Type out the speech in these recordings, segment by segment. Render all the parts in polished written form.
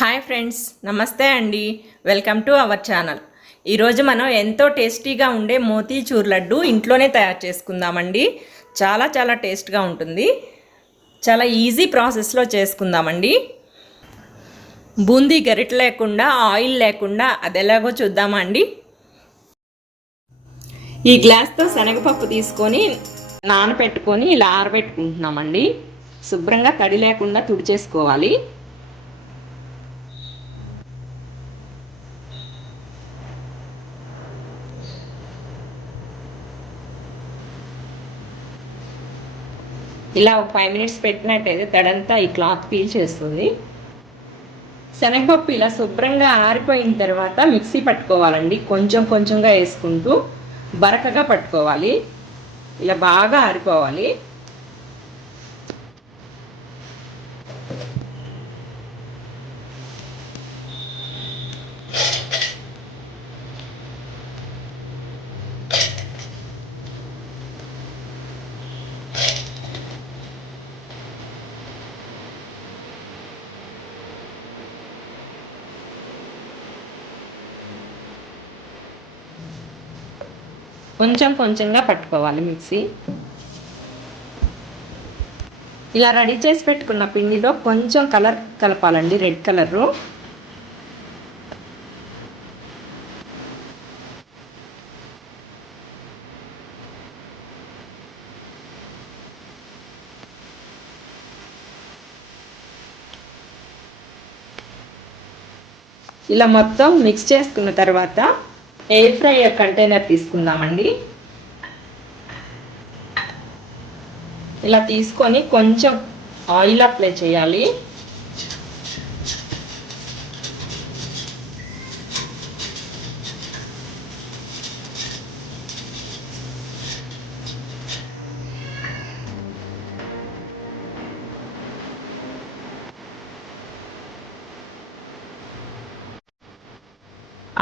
Hi friends, నమస్తే అండి. Welcome to our channel. ఈరోజు మనం ఎంతో టేస్టీగా ఉండే మోతీచూర్ లడ్డు ఇంట్లోనే తయారు చేసుకుందామండి. చాలా చాలా టేస్ట్గా ఉంటుంది. చాలా ఈజీ ప్రాసెస్లో చేసుకుందామండి. బూందీ గరిట లేకుండా, ఆయిల్ లేకుండా అది ఎలాగో చూద్దామా అండి. ఈ గ్లాస్తో శనగపప్పు తీసుకొని నానబెట్టుకొని ఇలా ఆరబెట్టుకుంటున్నామండి. శుభ్రంగా తడి లేకుండా తుడిచేసుకోవాలి. ఇలా ఒక 5 మినిట్స్ పెట్టినట్టయితే తడంతా ఈ క్లాత్ పీల్ చేస్తుంది. శనగపప్పు ఇలా శుభ్రంగా ఆరిపోయిన తర్వాత మిక్సీ పట్టుకోవాలండి. కొంచెం కొంచెంగా వేసుకుంటూ బరకగా పట్టుకోవాలి. ఇలా బాగా ఆరిపోవాలి. కొంచెం కొంచెంగా పట్టుకోవాలి మిక్సీ. ఇలా రెడీ చేసి పెట్టుకున్న పిండిలో కొంచెం కలర్ కలపాలండి, రెడ్ కలరు. ఇలా మొత్తం మిక్స్ చేసుకున్న తర్వాత ఎయిర్ ఫ్రైయర్ కంటైనర్ తీసుకుందామండి. ఇలా తీసుకొని కొంచెం ఆయిల్ అప్లై చేయాలి.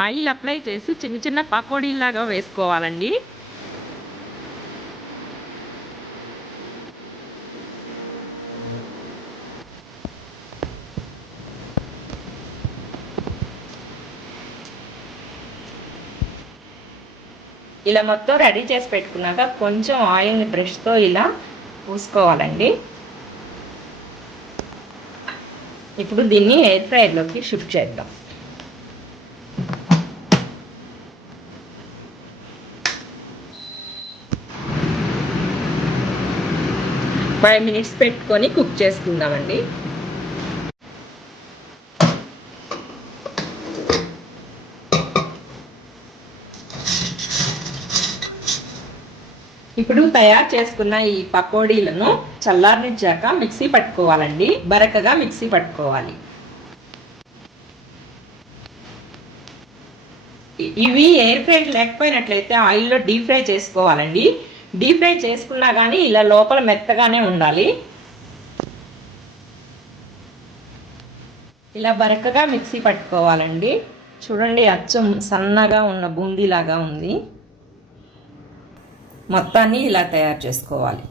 ఆయిల్ అప్లై చేసి చిన్న చిన్న పకోడీలాగా వేసుకోవాలండి. ఇలా మొత్తం రెడీ చేసి పెట్టుకున్నాక కొంచెం ఆయిల్ని బ్రష్తో ఇలా పూసుకోవాలండి. ఇప్పుడు దీన్ని ఎయిర్ ఫ్రైయర్లోకి షిఫ్ట్ చేద్దాం. ఫైవ్ మినిట్స్ పెట్టుకొని కుక్ చేసుకుందామండి. ఇప్పుడు తయారు చేసుకున్న ఈ పకోడీలను చల్లారించాక మిక్సీ పట్టుకోవాలండి. బరకగా మిక్సీ పట్టుకోవాలి. ఇవి ఎయిర్ ఫ్రై లేకపోయినట్లయితే ఆయిల్లో డీప్ ఫ్రై చేసుకోవాలండి. డీప్ ఫ్రై చేసుకున్నా కానీ ఇలా లోపల మెత్తగానే ఉండాలి. ఇలా బరకగా మిక్సీ పట్టుకోవాలండి. చూడండి, అచ్చం సన్నగా ఉన్న బూందీలాగా ఉంది. మొత్తాన్ని ఇలా తయారు చేసుకోవాలి.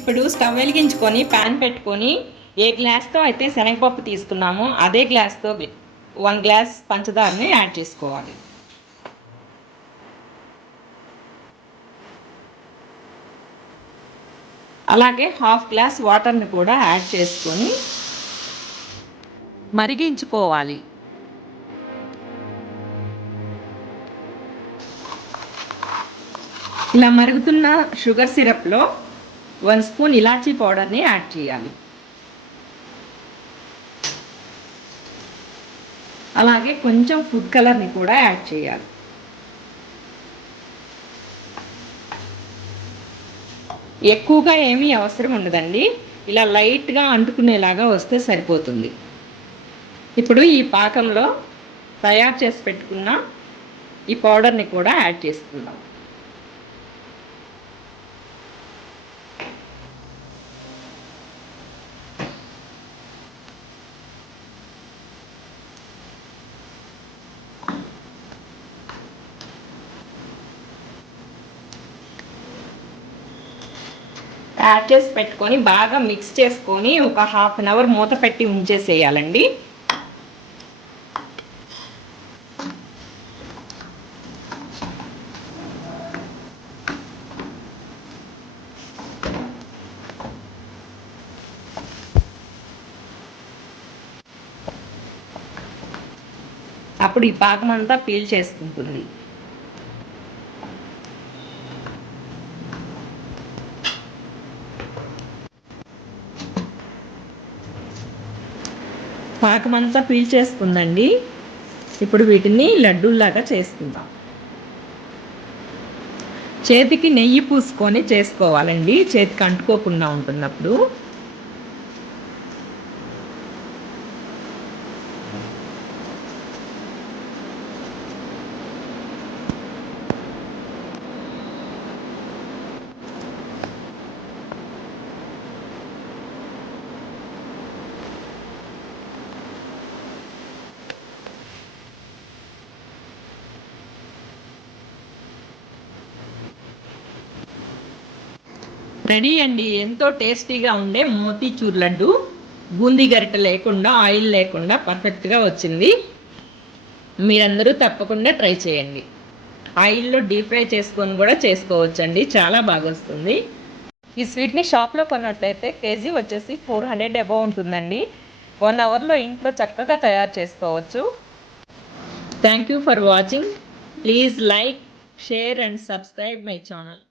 ఇప్పుడు స్టవ్ వెలిగించుకొని ప్యాన్ పెట్టుకొని ఏ గ్లాస్తో అయితే శనగపప్పు తీసుకున్నామో అదే గ్లాస్తో 1 గ్లాస్ పంచదారని యాడ్ చేసుకోవాలి. అలాగే హాఫ్ గ్లాస్ వాటర్ని కూడా యాడ్ చేసుకొని మరిగించుకోవాలి. ఇలా మరుగుతున్న షుగర్ సిరప్లో 1 స్పూన్ ఇలాచీ పౌడర్ని యాడ్ చేయాలి. అలాగే కొంచెం ఫుడ్ కలర్ని కూడా యాడ్ చేయాలి. ఎక్కువగా ఏమీ అవసరం ఉండదండి. ఇలా లైట్గా అంటుకునేలాగా వస్తే సరిపోతుంది. ఇప్పుడు ఈ పాకంలో తయారు చేసి పెట్టుకున్న ఈ పౌడర్ని కూడా యాడ్ చేసుకుందాం. యాడ్ చేసి పెట్టుకొని బాగా మిక్స్ చేసుకొని ఒక హాఫ్ అన్ అవర్ మూత పెట్టి ఉంచేసేయాలండి. అప్పుడు ఈ పాకం అంతా పీల్ చేసుకుంటుంది. పాకం అంతా పీల్ చేసుకుందండి. ఇప్పుడు వీటిని లడ్డూల్లాగా చేసుకుందాం. చేతికి నెయ్యి పూసుకొని చేసుకోవాలండి, చేతికి అంటుకోకుండా ఉంటున్నప్పుడు. రెడీ అండి, ఎంతో టేస్టీగా ఉండే మోతీచూర్ లడ్డు. బూందీ గరిటె లేకుండా, ఆయిల్ లేకుండా పర్ఫెక్ట్గా వచ్చింది. మీరందరూ తప్పకుండా ట్రై చేయండి. ఆయిల్లో డీప్ ఫ్రై చేసుకొని కూడా చేసుకోవచ్చండి, చాలా బాగా వస్తుంది. ఈ స్వీట్ని షాప్లో కొన్నట్లయితే కేజీ వచ్చేసి 400 అబౌవ్ ఉంటుందండి. 1 అవర్లో ఇంట్లో చక్కగా తయారు చేసుకోవచ్చు. Thank you for watching. Please like, share and subscribe my channel.